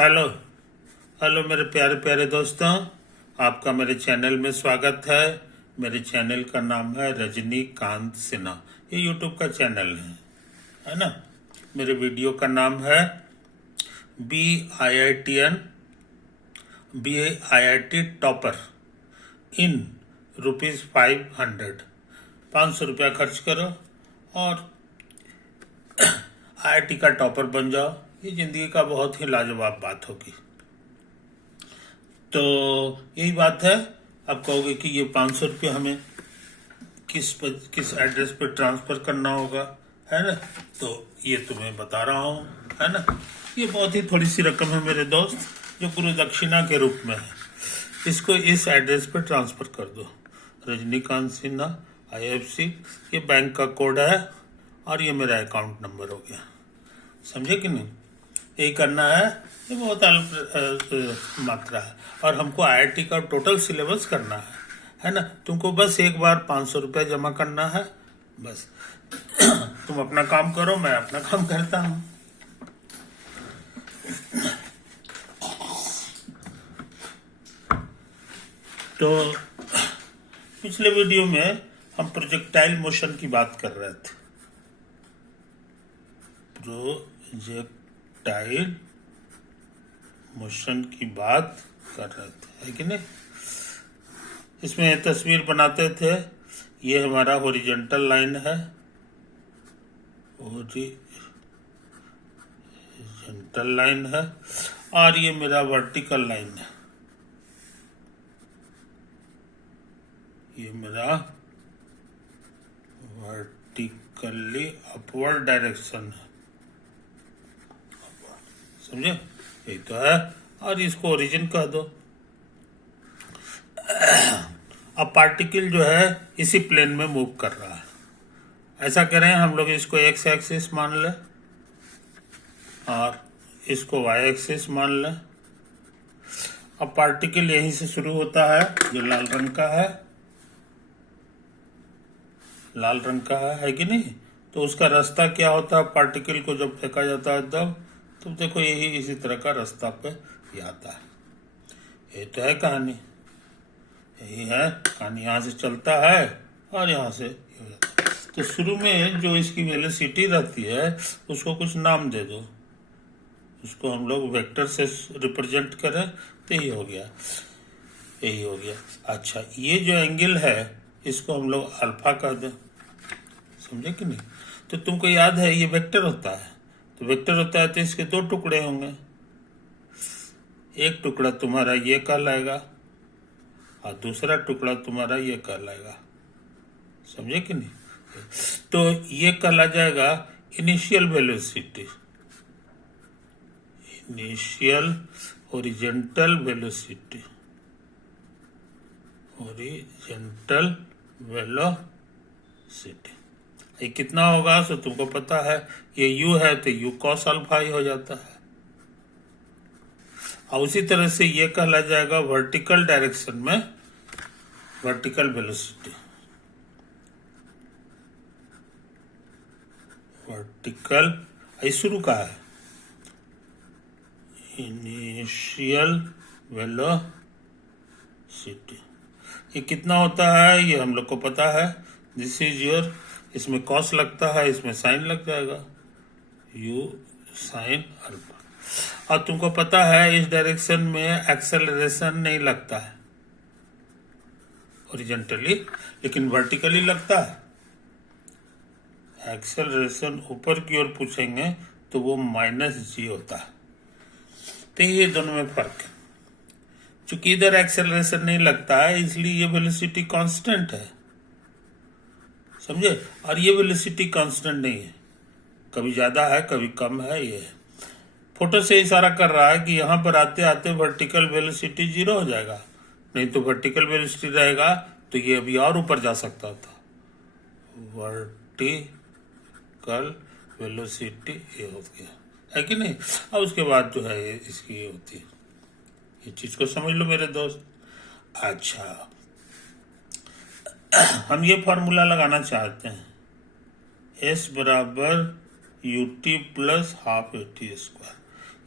Hello hello मेरे प्यारे प्यारे दोस्तों, आपका मेरे चैनल में स्वागत है। मेरे चैनल का नाम है रजनीकांत सिन्हा। ये यूट्यूब का चैनल है ना। मेरे वीडियो का नाम है BIIT टॉपर इन ₹500। 500 रुपया खर्च करो और IIT का टॉपर बन जाओ। ये जिंदगी का बहुत ही लाजवाब बात होगी। तो यही बात है। आप कहोगे कि ये 500 रुपये हमें किस एड्रेस पे ट्रांसफ़र करना होगा, है ना। तो ये तुम्हें बता रहा हूँ, है ना। ये बहुत ही थोड़ी सी रकम है मेरे दोस्त, जो गुरु दक्षिणा के रूप में है। इसको इस एड्रेस पे ट्रांसफ़र कर दो। रजनीकांत सिन्हा IFC, ये बैंक का कोड है और ये मेरा अकाउंट नंबर हो गया। समझे कि नहीं। यही करना है। ये बहुत अल्प मात्रा है और हमको IIT का टोटल सिलेबस करना है ना। तुमको बस एक बार 500 रुपया जमा करना है, बस। तुम अपना काम करो, मैं अपना काम करता हूँ। तो पिछले वीडियो में हम प्रोजेक्टाइल मोशन की बात कर रहे थे। प्रोजेक्टाइल मोशन की बात कर रहे थे, है कि नहीं। इसमें तस्वीर बनाते थे। ये हमारा हॉरिजॉन्टल लाइन है, हॉरिजॉन्टल लाइन है, और ये मेरा वर्टिकल लाइन है। ये मेरा वर्टिकली अपवर्ड डायरेक्शन है, समझे। यही तो है। और इसको ओरिजिन कह दो। अब पार्टिकल जो है इसी प्लेन में मूव कर रहा है। ऐसा करें हम लोग, इसको एक्स एक्सिस मान लें और इसको वाई एक्सिस मान लें। अब पार्टिकल यहीं से शुरू होता है, जो लाल रंग का है, लाल रंग का है कि नहीं। तो उसका रास्ता क्या होता है, पार्टिकल को जब फेंका जाता है तब, तो देखो यही इसी तरह का रास्ता पे ये आता है। ये तो है कहानी, यही है कहानी। यहाँ से चलता है और यहाँ से। तो शुरू में जो इसकी वेलोसिटी रहती है उसको कुछ नाम दे दो। उसको हम लोग वेक्टर से रिप्रेजेंट करें तो यही हो गया, यही हो गया। अच्छा, ये जो एंगल है इसको हम लोग अल्फा कह दें, समझे कि नहीं। तो तुमको याद है ये वेक्टर होता है, तो वेक्टर होता है तो इसके दो टुकड़े होंगे। एक टुकड़ा तुम्हारा ये कहलाएगा और दूसरा टुकड़ा तुम्हारा ये कहलाएगा, समझे कि नहीं। तो ये कहला जाएगा initial velocity, initial horizontal velocity, horizontal velocity. ये कितना होगा सो तुमको पता है। ये u है तो u cos अल्फा ही हो जाता है। और उसी तरह से ये कहला जाएगा वर्टिकल डायरेक्शन में वर्टिकल वेलोसिटी, वर्टिकल। ये शुरू का है, इनिशियल वेलोसिटी। ये कितना होता है ये हम लोग को पता है। दिस इज योर, इसमें कॉस लगता है, इसमें साइन लग जाएगा, u साइन अल्फा। और तुमको पता है इस डायरेक्शन में एक्सेलरेशन नहीं लगता है हॉरिजॉन्टली, लेकिन वर्टिकली लगता है। एक्सेलरेशन ऊपर की ओर पूछेंगे तो वो -g होता है। तो ये दोनों में फर्क है। चूंकि इधर एक्सेलरेशन नहीं लगता है इसलिए ये वेलोसिटी कांस्टेंट है, समझे। और ये वेलोसिटी कांस्टेंट नहीं है, कभी ज्यादा है कभी कम है। ये फोटो से इशारा कर रहा है कि यहाँ पर आते आते वर्टिकल वेलोसिटी 0 हो जाएगा। नहीं तो वर्टिकल वेलोसिटी रहेगा तो ये अभी और ऊपर जा सकता था। वर्टिकल वेलोसिटी ये हो गया, है कि नहीं। और उसके बाद जो है इसकी ये होती है। ये चीज को समझ लो मेरे दोस्त। अच्छा, हम ये फॉर्मूला लगाना चाहते हैं, S बराबर ut plus half AT square.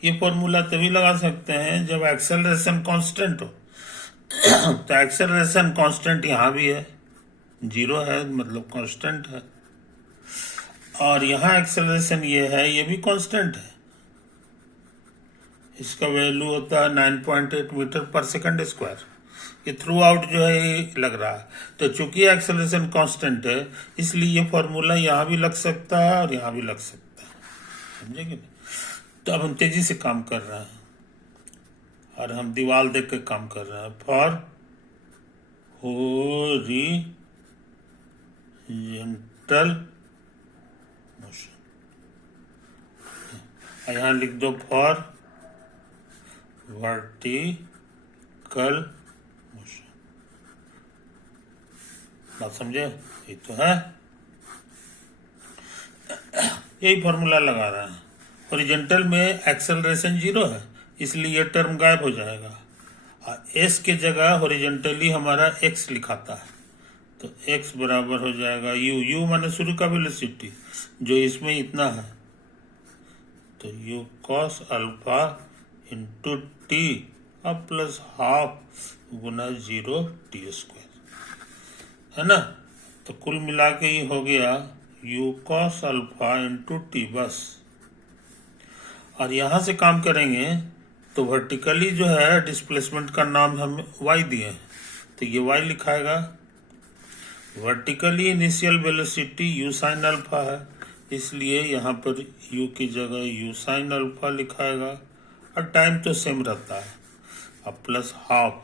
ये फॉर्मूला तभी लगा सकते हैं जब एक्सेलरेशन कांस्टेंट हो। तो एक्सेलरेशन कांस्टेंट यहाँ भी है, 0 है, मतलब कांस्टेंट है। और यहाँ एक्सेलरेशन ये है, ये भी कांस्टेंट है। इसका वैल्यू होता है 9.8 मीटर पर सेकंड स्क्वायर। ये थ्रू आउट जो है ये लग रहा है। तो चूंकि एक्सेलरेशन कांस्टेंट है, इसलिए ये फॉर्मूला यहाँ भी लग सकता है और यहाँ भी लग सकता है। समझे कि नहीं? तो अब हम तेजी से काम कर रहे हैं और हम दीवार देख के काम कर रहे हैं। फॉर हॉरिजॉन्टल मोशन, यहाँ लिख दो फॉर वर्टिकल मोशन। बात समझे? ये तो है, यही फॉर्मूला लगा रहा है। हॉरिजॉन्टल में एक्सेलरेशन 0 है, इसलिए ये टर्म गायब हो जाएगा और एस के जगह हॉरिजॉन्टली हमारा एक्स लिखाता है। तो एक्स बराबर हो जाएगा यू, यू माने शुरू का वेलोसिटी जो इसमें इतना है, तो you cos alpha into T अब प्लस हाफ गुना 0 टी स्क्वायर, है ना। तो कुल मिला के ये हो गया you cos alpha into T bus. और यहां से काम करेंगे तो वर्टिकली जो है डिस्प्लेसमेंट का नाम हम वाई दिए हैं, तो ये वाई लिखाएगा। Vertically initial velocity u sine alpha है, इसलिए यहाँ पर u की जगह u साइन अल्फा लिखाएगा और टाइम तो सेम रहता है। अब प्लस हाफ,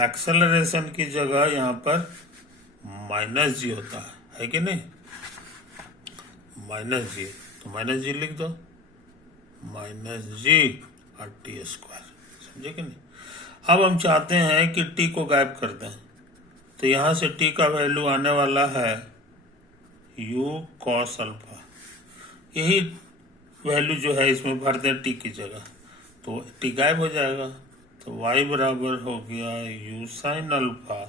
एक्सेलरेशन की जगह यहाँ पर माइनस जी होता है कि नहीं, माइनस जी, तो माइनस जी लिख दो, माइनस जी और टी स्क्वायर। समझे कि नहीं? अब हम चाहते हैं कि टी को गायब कर दें, तो यहाँ से टी का वैल्यू आने वाला है u cos अल्फा। यही वैल्यू जो है इसमें भर दें टी की जगह, तो टी गायब हो जाएगा। तो y बराबर हो गया u साइन अल्फा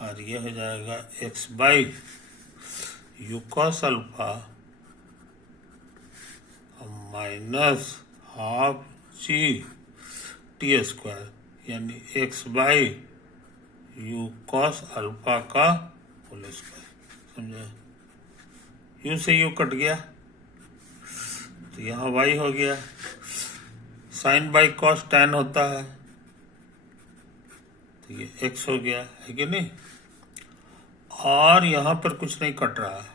और ये हो जाएगा x by u cos alpha minus half G T square, यानी x by u cos alpha का होल स्क्वायर। समझे? यू से यू कट गया तो यहाँ y हो गया, साइन बाई कॉस tan होता है, तो ये x हो गया, है कि नहीं। और यहाँ पर कुछ नहीं कट रहा है,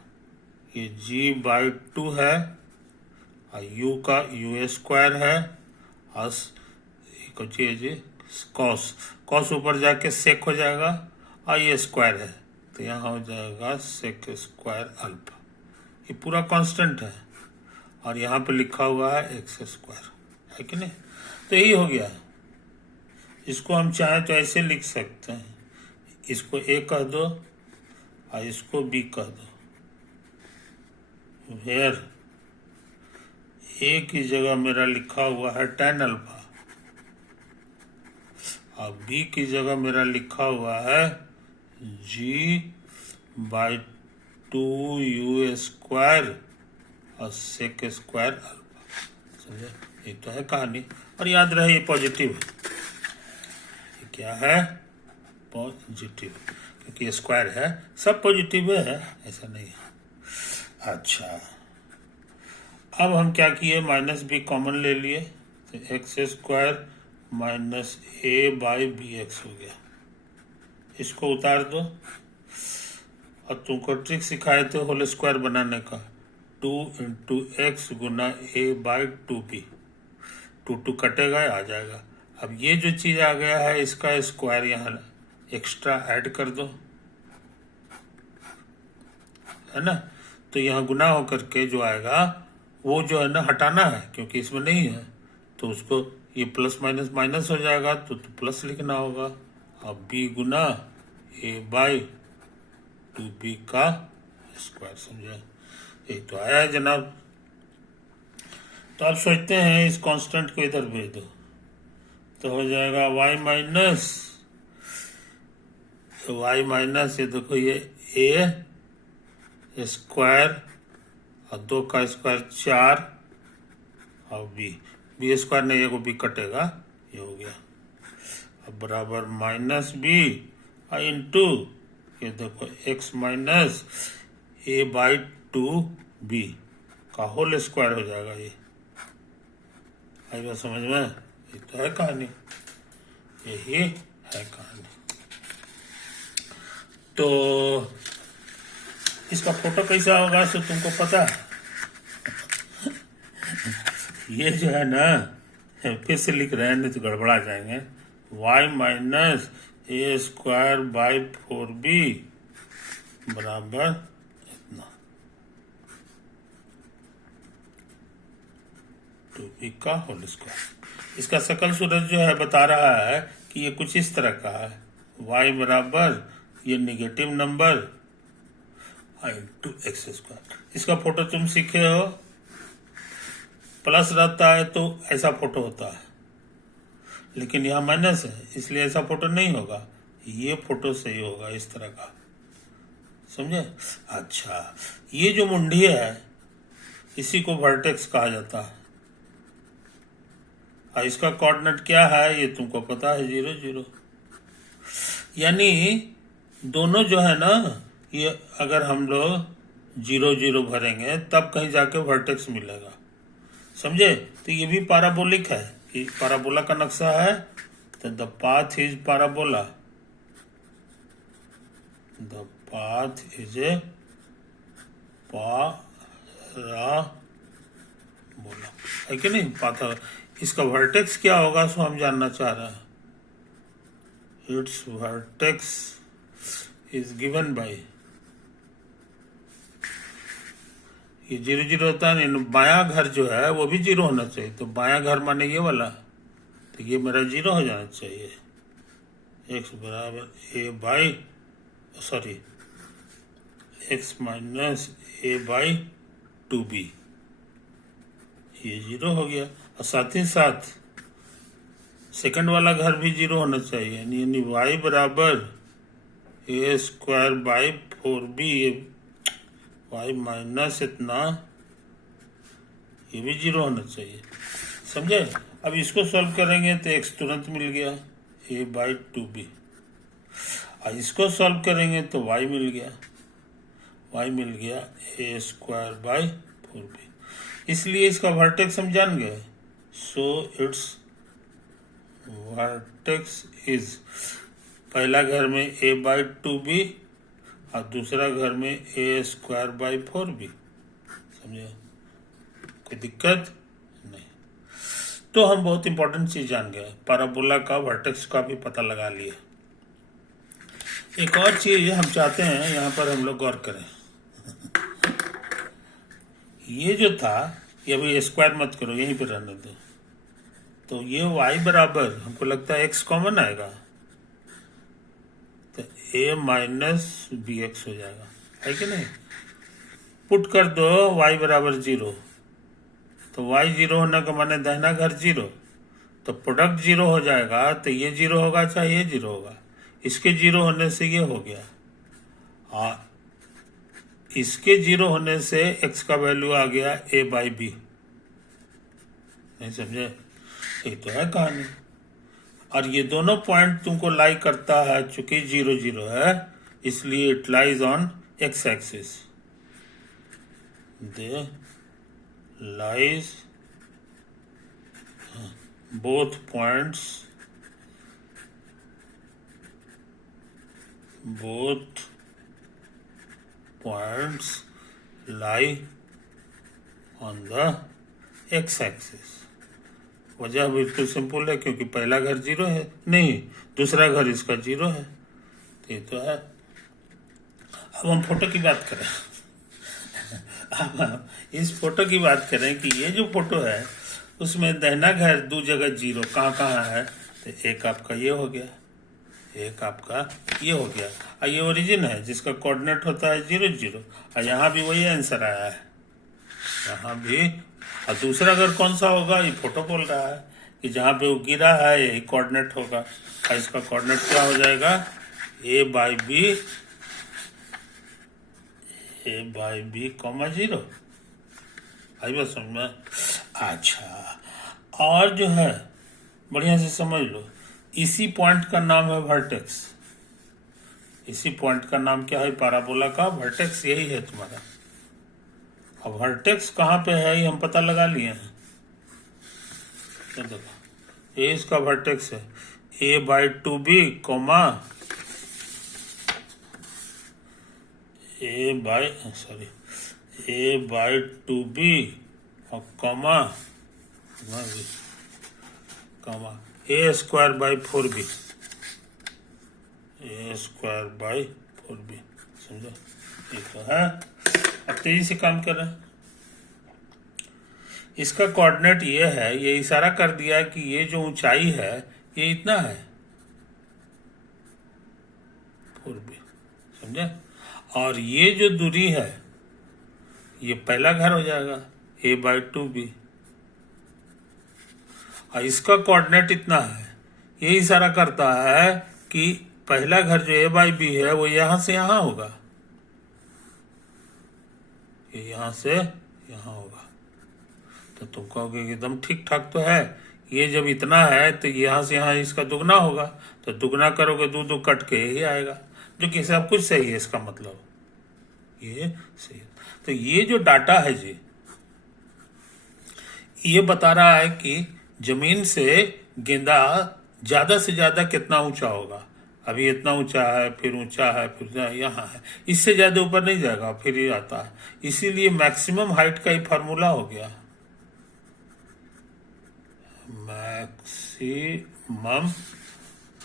ये g/2 है और u का u स्क्वायर है और कॉस, कॉस ऊपर जाके सेक हो जाएगा और ये स्क्वायर है, तो यहाँ हो जाएगा सेक स्क्वायर अल्फा। ये पूरा कांस्टेंट है और यहाँ पे लिखा हुआ है एक्स स्क्वायर, है कि नहीं। तो यही हो गया। इसको हम चाहें तो ऐसे लिख सकते हैं, इसको ए कह दो और इसको बी कह दो। वेयर ए की जगह मेरा लिखा हुआ है tan अल्फा और बी की जगह मेरा लिखा हुआ है g/2 u स्क्वायर और सेक स्क्वायर अल्फा। समझे? ये तो है कहानी। और याद रहे ये पॉजिटिव है, ये क्या है, पॉजिटिव, क्योंकि ये स्क्वायर है, सब पॉजिटिव है, ऐसा नहीं है। अच्छा, अब हम क्या किए, माइनस बी कॉमन ले लिए, तो x square minus a by b x हो गया। इसको उतार दो और तुमको ट्रिक सिखाए थे होल स्क्वायर बनाने का, 2 into x Guna A by 2b, 2 कटेगा आ जाएगा। अब ये जो चीज आ गया है इसका स्क्वायर यहाँ एक्स्ट्रा ऐड कर दो, है ना। तो यहाँ गुना होकर के जो आएगा वो जो है ना हटाना है, क्योंकि इसमें नहीं है, तो उसको ये प्लस माइनस माइनस हो जाएगा, तो प्लस लिखना होगा। अब b Guna A by 2b का स्क्वायर। समझे? ये तो आया है जनाब। तो आप सोचते हैं इस कांस्टेंट को इधर भेज दो, तो हो जाएगा y माइनस, तो y माइनस ये देखो ये a स्क्वायर और 2 का स्क्वायर 4 और बी स्क्वायर नहीं, एगो बी कटेगा, ये हो गया। अब बराबर माइनस बी इंटू ये देखो x minus a by 2b का होल स्क्वायर हो जाएगा। ये आई बात समझ में? ये तो है कहानी, यही है कहानी। तो इसका फोटो कैसा होगा सो तुमको पता? ये जो है ना, फिर से लिख रहे हैं नहीं तो गड़बड़ा जाएंगे। y minus A square by 4b बराबर इतना 2b का होल स्क्वायर। इसका सकल सूरज जो है बता रहा है कि ये कुछ इस तरह का है। y बराबर ये negative number into x square. इसका फोटो तुम सीखे हो, प्लस रहता है तो ऐसा फोटो होता है, लेकिन यहाँ माइनस है इसलिए ऐसा फोटो नहीं होगा। ये फोटो सही होगा इस तरह का, समझे? अच्छा, ये जो मुंडी है इसी को वर्टेक्स कहा जाता है। और इसका कोऑर्डिनेट क्या है ये तुमको पता है, 0 0। यानी दोनों जो है ना, ये अगर हम लोग 0 0 भरेंगे तब कहीं जाके वर्टेक्स मिलेगा, समझे? तो ये भी पैराबोलिक है, कि पैराबोला का नक्शा है। तो the path is parabola, the path is a parabola, है कि नहीं? पाथ इसका वर्टेक्स क्या होगा सो हम जानना चाह रहे हैं। It's vertex is given by, ये 0 0 होता है नहीं, बायां घर जो है वो भी 0 होना चाहिए। तो बायां घर माने ये वाला, तो ये मेरा 0 हो जाना चाहिए। x बराबर a by sorry x minus a by 2b, ये 0 हो गया। और साथ ही साथ सेकंड वाला घर भी 0 होना चाहिए, यानी y बराबर ए स्क्वायर बाई 4b, ये y माइनस इतना, ये भी 0 होना चाहिए, समझे? अब इसको सॉल्व करेंगे तो x तुरंत मिल गया a बाई 2b, और इसको सॉल्व करेंगे तो y मिल गया a स्क्वायर बाई 4b। इसलिए इसका वर्टेक्स हम जान गए। सो इट्स वर्टेक्स इज, पहला घर में a बाई 2b और दूसरा घर में ए स्क्वायर बाई 4b, समझे? कोई दिक्कत नहीं। तो हम बहुत इंपॉर्टेंट चीज जान गए, पैराबोला का वर्टेक्स का भी पता लगा लिया। एक और चीज हम चाहते हैं यहाँ पर हम लोग गौर करें। ये जो था, ये अभी स्क्वायर मत करो, यहीं पे रहने दो। तो ये y बराबर हमको लगता है x कॉमन आएगा, तो a माइनस बी एक्स हो जाएगा, है कि नहीं? पुट कर दो y बराबर 0, तो y 0 होने का माने दाहिना घर 0, तो प्रोडक्ट 0 हो जाएगा। तो ये 0 होगा चाहे ये 0 होगा, इसके 0 होने से ये हो गया, और इसके 0 होने से x का वैल्यू आ गया a बाई बी। नहीं समझे? ये तो है कहानी। और ये दोनों पॉइंट तुमको लाई करता है, चूंकि 0 0 है इसलिए it lies on x axis, they lies both points lie on the x axis। वजह बिल्कुल सिंपल है, क्योंकि पहला घर 0 है, नहीं दूसरा घर इसका 0 है, तो ये तो है। अब हम फोटो की बात करें। अब हम इस फोटो की बात करें कि ये जो फोटो है उसमें दाहिना घर 2 जगह 0 कहाँ है, तो एक आपका ये हो गया, एक आपका ये हो गया, और ये ओरिजिन है जिसका कोऑर्डिनेट होता है 0 0, और यहाँ भी वही आंसर आया है, यहाँ भी। और दूसरा घर कौन सा होगा, ये फोटो बोल रहा है कि जहाँ पे वो गिरा है यही कोऑर्डिनेट होगा, और इसका कोऑर्डिनेट क्या हो जाएगा, a बाई बी कॉमा 0। आई बात समझ में? अच्छा, और जो है बढ़िया से समझ लो, इसी पॉइंट का नाम है वर्टेक्स। इसी पॉइंट का नाम क्या है? पैराबोला का वर्टेक्स यही है तुम्हारा। अब वर्टेक्स कहाँ पे है ये हम पता लगा लिए हैं। तो देखो, ये इसका वर्टेक्स है a/2b, a/2b और कॉमा a²/4b, a²/4b। समझो, ये तो है। अब तेजी से काम कर रहे हैं। इसका कोऑर्डिनेट ये है, ये इशारा कर दिया कि ये जो ऊंचाई है ये इतना है 4b। समझे? और ये जो दूरी है ये पहला घर हो जाएगा a/2b, और इसका कोऑर्डिनेट इतना है। ये इशारा करता है कि पहला घर जो a/b है वो यहां से यहां होगा, ये यहां से यहां होगा। तो तुम कहोगे एकदम ठीक ठाक तो है, ये जब इतना है तो यहां से यहां इसका दुगना होगा, तो दुगना करोगे दो दो कट के यही आएगा, जो कि सब कुछ सही है। इसका मतलब ये सही है। तो ये जो डाटा है जी, ये बता रहा है कि जमीन से गेंदा ज्यादा से ज्यादा कितना ऊंचा होगा। अभी इतना ऊंचा है, फिर ऊंचा है, फिर यहाँ है, इससे ज्यादा ऊपर नहीं जाएगा, फिर ये आता है। इसीलिए मैक्सिमम हाइट का ही फार्मूला हो गया, मैक्सिमम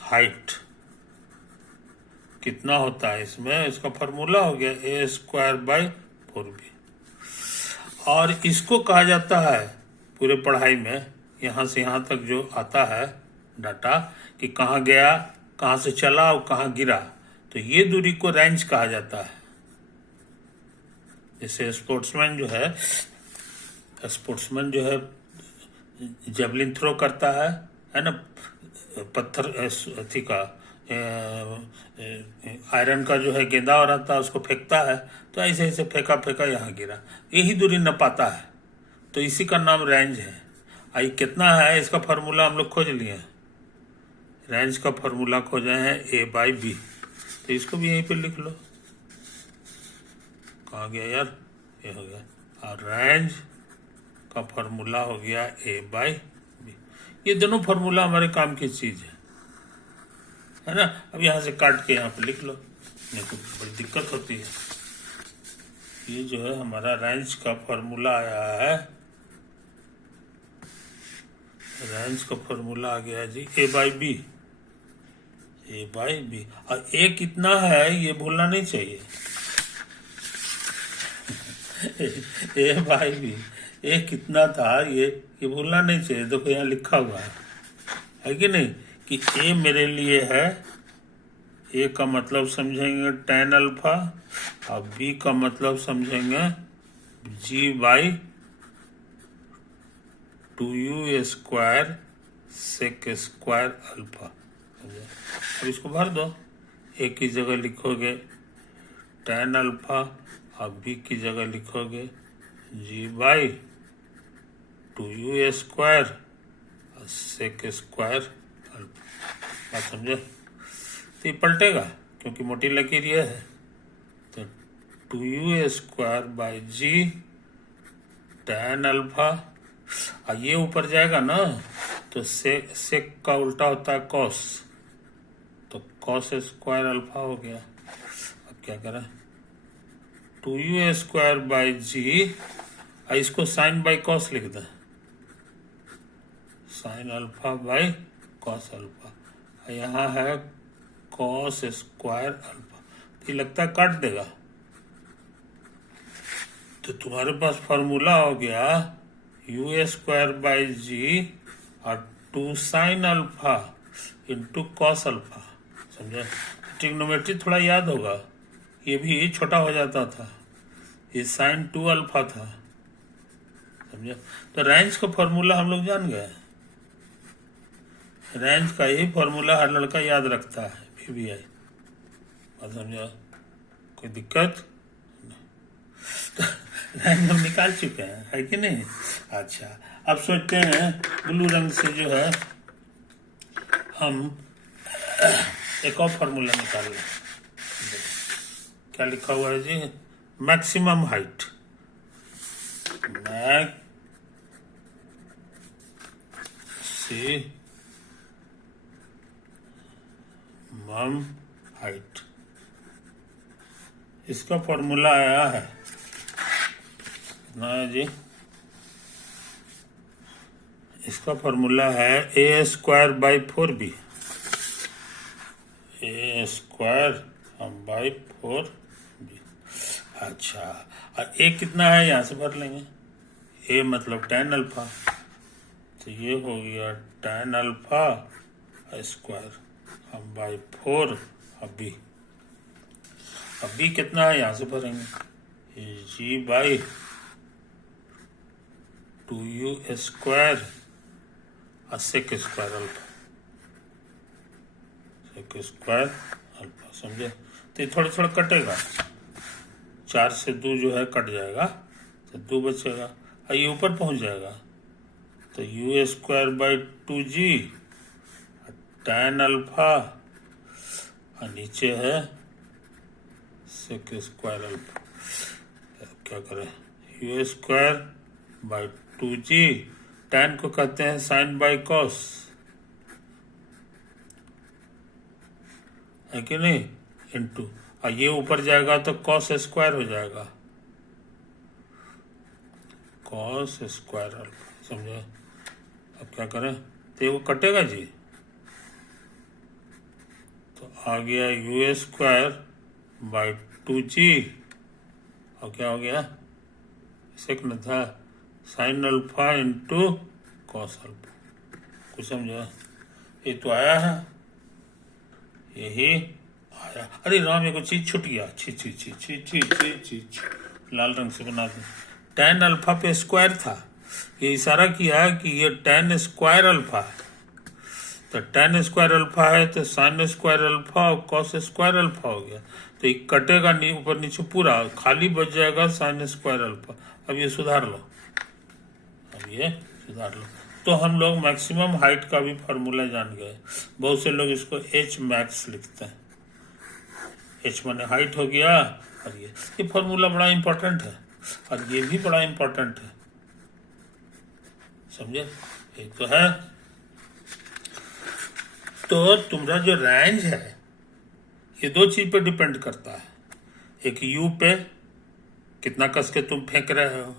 हाइट कितना होता है इसमें, इसका फार्मूला हो गया a²/4b। और इसको कहा जाता है पूरे पढ़ाई में, यहां से यहां तक जो आता है डाटा कि कहाँ गया, कहाँ से चला और कहाँ गिरा, तो ये दूरी को रेंज कहा जाता है। जैसे स्पोर्ट्समैन जो है जेवलिन थ्रो करता है ना, पत्थर अथी का आयरन का जो है गेंदा और आता है, उसको फेंकता है, तो ऐसे ऐसे फेंका फेंका यहाँ गिरा, यही दूरी न पाता है, तो इसी का नाम रेंज है। आई कितना है इसका फार्मूला हम लोग खोज लिए हैं, रेंज का फार्मूला खोजे हैं a/b, तो इसको भी यहीं पे लिख लो। कहाँ गया यार, ये हो गया, और रेंज का फार्मूला हो गया a/b। ये दोनों फार्मूला हमारे काम की चीज है ना। अब यहाँ से काट के यहाँ पे लिख लो, नहीं तो बड़ी दिक्कत होती है। ये जो है हमारा रेंज का फार्मूला आया है, रेंज का फार्मूला आ गया जी a/b, a/b। और a कितना है ये भूलना नहीं चाहिए a/b, a कितना था ये भूलना नहीं चाहिए। देखो यहाँ लिखा हुआ है कि नहीं, कि a मेरे लिए है, a का मतलब समझेंगे tan अल्फा, और b का मतलब समझेंगे g/2u² sec² अल्फा। अब इसको भर दो, a की जगह लिखोगे tan अल्फा, और b की जगह लिखोगे g/2u² sec² अल्फा। बात समझे? तो ये पलटेगा क्योंकि मोटी लकीर ये है, तो 2u² tan अल्फा, और ये ऊपर जाएगा ना, तो सेक का उल्टा होता है कॉस, तो cos² अल्फा हो गया। अब क्या करें, 2u²/g, इसको साइन बाई कॉस लिख दें, sine alpha by cos alpha, यहाँ है cos² अल्फा। ये लगता है काट देगा, तो तुम्हारे पास फॉर्मूला हो गया u²/g और 2 sine alpha into cos alpha. समझे? ट्रिग्नोमेट्री थोड़ा याद होगा, ये भी छोटा हो जाता था, ये साइन 2 अल्फा था। समझे? तो रेंज का फॉर्मूला हम लोग जान गए, रेंज का यही फॉर्मूला हर लड़का याद रखता है, PBI। बात समझा? कोई दिक्कत? रेंज हम निकाल चुके हैं, है कि नहीं? अच्छा, अब सोचते हैं ब्लू रंग से जो है हम एक और फॉर्मूला निकाल लें। क्या लिखा हुआ है जी? मैक्सिमम हाइट, मैक्सिमम हाइट, इसका फॉर्मूला आया है कितना है जी? इसका फॉर्मूला है a square by 4b, a square by 4b। अच्छा, और ए कितना है यहाँ से भर लेंगे, ए मतलब tan अल्फा, तो ये हो गया tan alpha square by 4 b। अब b कितना है यहाँ से भरेंगे, g by 2u square sec square alpha, sec square alpha, समझे? तो ये थोड़ा थोड़ा कटेगा, 4 से 2 जो है कट जाएगा, तो 2 बचेगा और ये ऊपर पहुंच जाएगा, तो you square by 2g tan alpha और नीचे है सेक स्क्वायर अल्फा। क्या करें, you square by 2g, tan को कहते हैं साइन बाई कॉस, है कि नहीं, इनटू, और ये ऊपर जाएगा तो कॉस स्क्वायर हो जाएगा, कॉस स्क्वायर अल्फा, समझे? अब क्या करें, तो ये वो कटेगा जी, तो आ गया यू स्क्वायर बाई 2g और क्या हो गया, सेक न था sine alpha into cos alpha, कुछ समझा? ये तो आया है, यही आया। अरे राम, ये को चीज छूट गया, छी छी छी छी छी छी छी, लाल रंग से बना दो। tan अल्फा पे स्क्वायर था, ये इशारा किया कि ये tan स्क्वायर अल्फा है, तो tan स्क्वायर अल्फा है तो साइन स्क्वायर अल्फा और कॉस स्क्वायर अल्फा हो गया, तो ये कटेगा नहीं, ऊपर नीचे पूरा खाली बच जाएगा साइन स्क्वायर अल्फा। अब ये सुधार लो, अब ये सुधार लो। तो हम लोग मैक्सिमम हाइट का भी फॉर्मूला जान गए। बहुत से लोग इसको एच मैक्स लिखते हैं, एच माने हाइट हो गया, और ये फॉर्मूला बड़ा इंपॉर्टेंट है, और ये भी बड़ा इंपॉर्टेंट है, समझे? एक तो है, तो तुम्हारा जो रेंज है ये 2 चीज पे डिपेंड करता है, एक यू पे कितना कस के तुम फेंक रहे हो,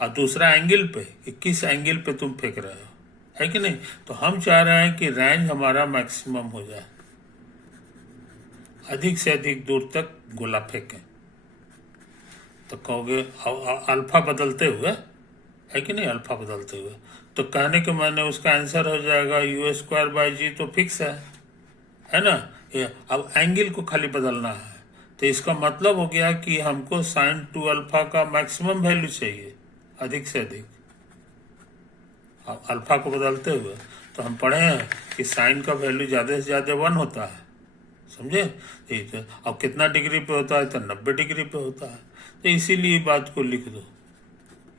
और दूसरा एंगल पे कि किस एंगल पे तुम फेंक रहे हो, है कि नहीं? तो हम चाह रहे हैं कि रेंज हमारा मैक्सिमम हो जाए, अधिक से अधिक दूर तक गोला फेंकें। तो कहोगे अल्फा बदलते हुए, है कि नहीं, अल्फा बदलते हुए, तो कहने के मैंने उसका आंसर हो जाएगा यू स्क्वायर बाई जी, तो फिक्स है ना? अब एंगल को खाली बदलना है, तो इसका मतलब हो गया कि हमको साइन 2 अल्फा का मैक्सिमम वैल्यू चाहिए, अधिक से अधिक। अब अल्फा को बदलते हुए तो हम पढ़े हैं कि साइन का वैल्यू ज़्यादा से ज़्यादा 1 होता है, समझे? ठीक है, अब कितना डिग्री पे होता है, तो 90 डिग्री पे होता है, तो इसीलिए बात को लिख दो,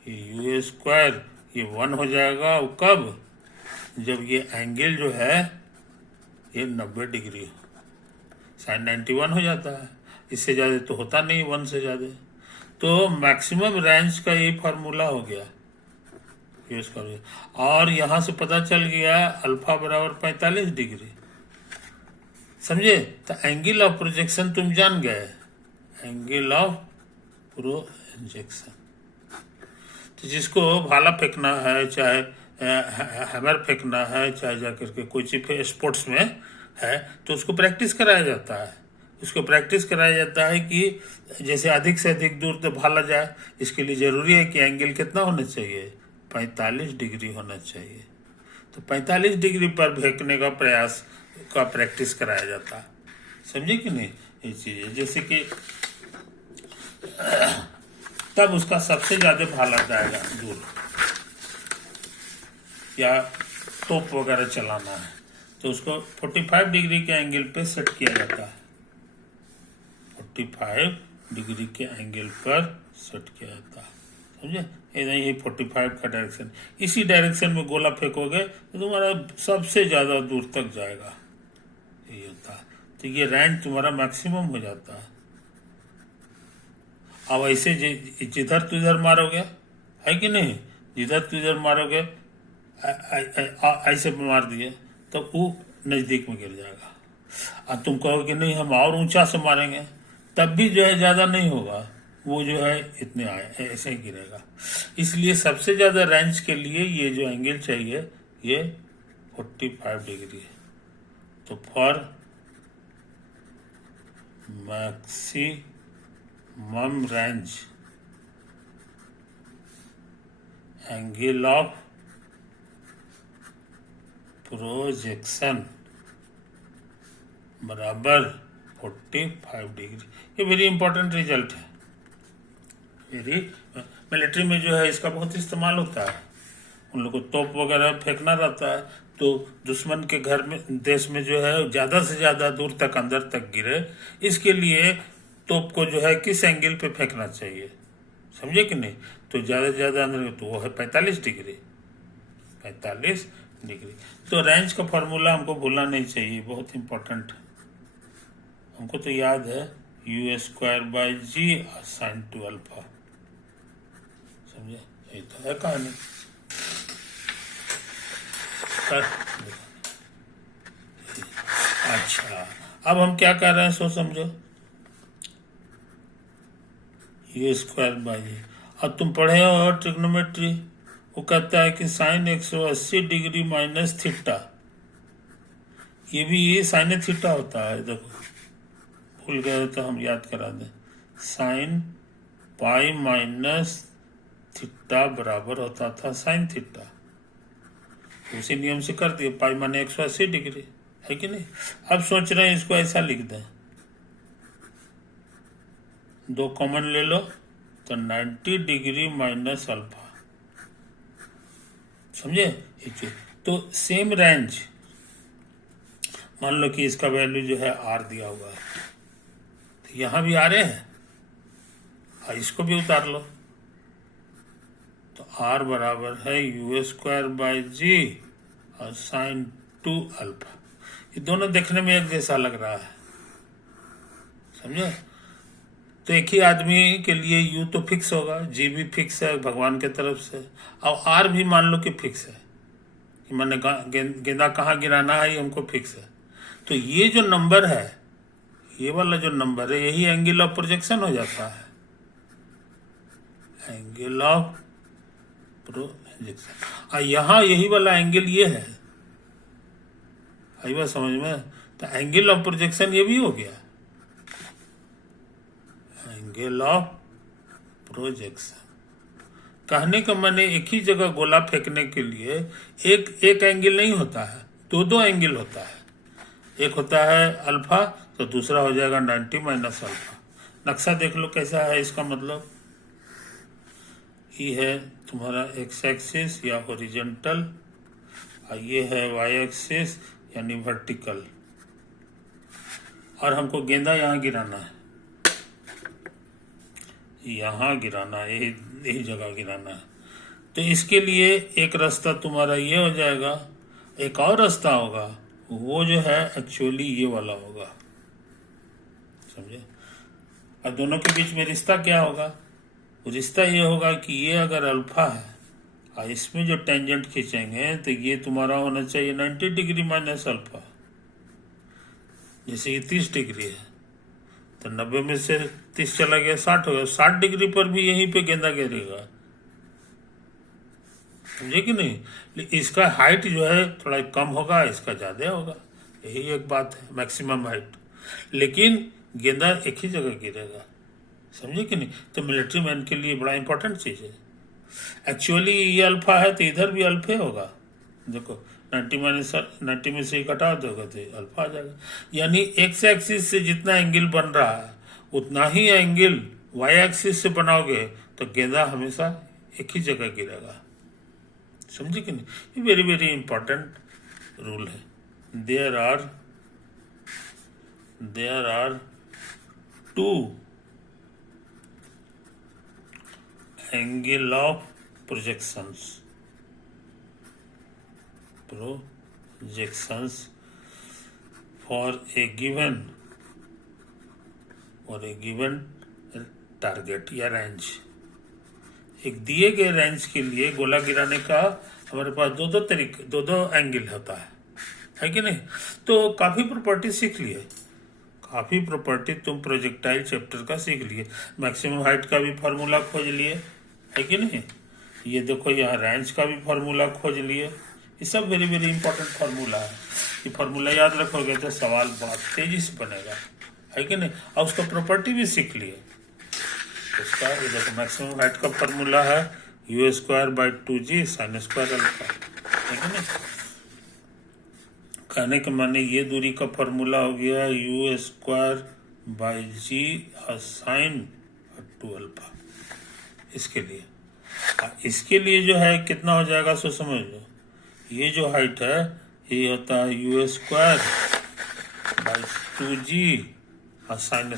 यू स्क्वायर ये 1 हो जाएगा, और कब, जब ये एंगल जो है ये 90 डिग्री हो, साइन 91 हो जाता है, इससे ज़्यादा तो होता नहीं 1 से ज़्यादा। तो मैक्सिमम रेंज का ये फार्मूला हो गया, यूज कर, और यहाँ से पता चल गया अल्फा बराबर 45 डिग्री, समझे? तो एंगल ऑफ प्रोजेक्शन तुम जान गए, एंगल ऑफ प्रोजेक्शन। तो जिसको भाला फेंकना है, चाहे हैमर फेंकना है, चाहे जाकर के कोई चीज स्पोर्ट्स में है, तो उसको प्रैक्टिस कराया जाता है, उसको प्रैक्टिस कराया जाता है कि जैसे अधिक से अधिक दूर तक भाला जाए, इसके लिए जरूरी है कि एंगल कितना होना चाहिए, 45 डिग्री होना चाहिए। तो 45 डिग्री पर फेंकने का प्रयास का प्रैक्टिस कराया जाता है, समझे कि नहीं? ये चीज़ जैसे कि तब उसका सबसे ज़्यादा भाला जाएगा दूर, या तोप वगैरह चलाना है, तो उसको 45 डिग्री के एंगल पे सेट किया जाता है, 45 डिग्री के एंगल पर सेट किया जाता है, समझे। इधर ये 45 का डायरेक्शन, इसी डायरेक्शन में गोला फेंकोगे तो तुम्हारा सबसे ज़्यादा दूर तक जाएगा, ये होता है। तो ये रेंज तुम्हारा मैक्सिमम हो जाता है। अब ऐसे जिधर तुधर मारोगे, है कि नहीं, जिधर तुधर मारोगे ऐसे मार दिए तो वो नज़दीक में गिर जाएगा। अब तुम कहो कि नहीं हम और ऊंचा से मारेंगे, तब भी जो है ज़्यादा नहीं होगा, वो जो है इतने आए ऐसे ही गिरेगा। इसलिए सबसे ज़्यादा रेंज के लिए ये जो एंगल चाहिए ये 45 डिग्री है। तो for maximum range angle of projection बराबर 45 डिग्री। ये वेरी इंपॉर्टेंट रिजल्ट है। वेरी मिलिट्री में जो है इसका बहुत इस्तेमाल होता है। उन लोग को तोप वगैरह फेंकना रहता है तो दुश्मन के घर में, देश में जो है ज़्यादा से ज़्यादा दूर तक अंदर तक गिरे, इसके लिए तोप को जो है किस एंगल पे फेंकना चाहिए, समझे कि नहीं। तो ज़्यादा से ज़्यादा अंदर तो वो है 45 डिग्री, 45 डिग्री। तो रेंज का फॉर्मूला हमको भूलना नहीं चाहिए, बहुत इंपॉर्टेंट है। हमको तो याद है u²/g sin 2 अल्फा, समझे, यही तो है कहानी। अच्छा, अब हम क्या कर रहे हैं सो समझो, u²/g। अब तुम पढ़े हो ट्रिग्नोमेट्री, वो कहता है कि साइन 180 डिग्री माइनस थीटा, ये भी ये साइन थीटा होता है। देखो भूल गए तो हम याद करा दें, साइन पाई माइनस थीटा बराबर होता था साइन थीटा, उसी नियम से कर दिए, पाई माने 180 डिग्री, है कि नहीं। अब सोच रहे हैं इसको ऐसा लिख दें, 2 कॉमन ले लो तो 90 डिग्री माइनस अल्फा, समझे। तो सेम रेंज, मान लो कि इसका वैल्यू जो है आर दिया हुआ है, तो यहां भी आ रहे हैं, इसको भी उतार लो, तो आर बराबर है u²/g और साइन 2 अल्फा। ये दोनों देखने में एक जैसा लग रहा है, समझे। तो एक ही आदमी के लिए यू तो फिक्स होगा, जी भी फिक्स है भगवान के तरफ से, और आर भी मान लो कि फिक्स है, कि मैंने गेंदा कहाँ गिराना है ये हमको फिक्स है। तो ये जो नंबर है, ये वाला जो नंबर है, यही एंगल ऑफ प्रोजेक्शन हो जाता है, एंगल ऑफ प्रोजेक्शन। यहाँ यही वाला एंगल ये है, आई बात समझ में। तो एंगल ऑफ प्रोजेक्शन ये भी हो गया, एंगल ऑफ प्रोजेक्शन। कहने का मैंने एक ही जगह गोला फेंकने के लिए एक एंगल नहीं होता है, दो एंगल होता है। एक होता है अल्फा तो दूसरा हो जाएगा 90 माइनस अल्फा। नक्शा देख लो कैसा है, इसका मतलब ये है तुम्हारा एक्स एक्सिस या हॉरिजॉन्टल, और ये है वाई एक्सिस यानी वर्टिकल, और हमको गेंदा यहाँ गिराना है, यहाँ गिराना है, यही जगह गिराना है। तो इसके लिए एक रास्ता तुम्हारा ये हो जाएगा, एक और रास्ता होगा, वो जो है एक्चुअली ये वाला होगा, समझे। और दोनों के बीच में रिश्ता क्या होगा, रिश्ता ये होगा कि ये अगर अल्फा है और इसमें जो टेंजेंट खींचेंगे तो ये तुम्हारा होना चाहिए 90 डिग्री माइनस अल्फा। जैसे ये 30 डिग्री है तो 90 में से 30 चला गया 60 हो गया, 60 डिग्री पर भी यहीं पे गेंदा गिरेगा, समझे कि नहीं। इसका हाइट जो है थोड़ा कम होगा, इसका ज़्यादा होगा, यही एक बात है, मैक्सिमम हाइट, लेकिन गेंदा एक ही जगह गिरेगा, समझे कि नहीं। तो मिलिट्री मैन के लिए बड़ा इंपॉर्टेंट चीज़ है। एक्चुअली ये अल्फा है तो इधर भी अल्फे होगा, देखो 90 में से ही घटा दोगे तो अल्फा आ जाएगा। यानी एक्स एक्सिस से जितना एंगल बन रहा है उतना ही एंगल वाई एक्सिस से बनाओगे तो गेंदा हमेशा एक ही जगह गिरेगा, समझे कि नहीं। ये वेरी वेरी इंपॉर्टेंट रूल है। There are two angle of projections for a given target या रेंज। एक दिए गए रेंज के लिए गोला गिराने का हमारे पास दो एंगल होता है कि नहीं। तो काफी प्रॉपर्टी सीख लिए, काफी प्रॉपर्टी तुम प्रोजेक्टाइल चैप्टर का सीख लिए। मैक्सिमम हाइट का भी फार्मूला खोज लिए, है कि नहीं। ये देखो यहाँ रेंज का भी फार्मूला खोज लिए। ये सब वेरी वेरी इंपॉर्टेंट फार्मूला है। ये फार्मूला याद रखोगे तो सवाल बहुत तेजी से बनेगा, है कि नहीं। और उसका प्रॉपर्टी भी सीख लिए। उसका ये देखो मैक्सिमम हाइट का फार्मूला है u²/2g sin² अल्फा, है कि नहीं। कहने के माने ये दूरी का फार्मूला हो गया u²/g sin² अल्फा। इसके लिए जो है कितना हो जाएगा सो समझ लो। ये जो हाइट है ये होता है u²/2g sin²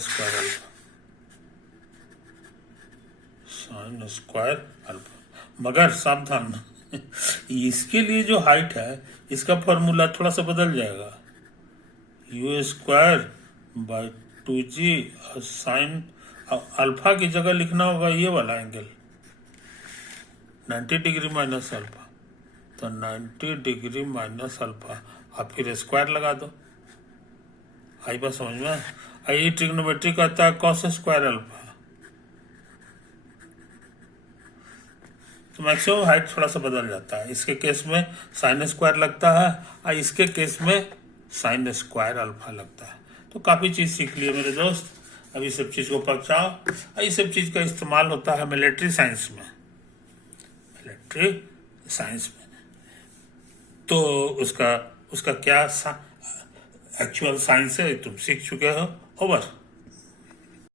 अल्फा। मगर सावधान इसके लिए जो हाइट है इसका फॉर्मूला थोड़ा सा बदल जाएगा। u²/2g sin अल्फा की जगह लिखना होगा ये वाला एंगल 90 डिग्री माइनस अल्फा। तो 90 डिग्री माइनस अल्फा और फिर स्क्वायर लगा दो। आई बात समझ में। आई ट्रिग्नोमेट्री कहता है cos² अल्फा। तो मैक्सिमम हाइट थोड़ा सा बदल जाता है। इसके केस में sin² लगता है और इसके केस में sin² अल्फा लगता है। तो काफी चीज सीख लिए मेरे दोस्त। अब इस सब चीज को पहुंचाओ। और इस सब चीज का इस्तेमाल होता है मिलिट्री साइंस में। तो उसका क्या एक्चुअल साइंस है तुम सीख चुके हो। ओवर।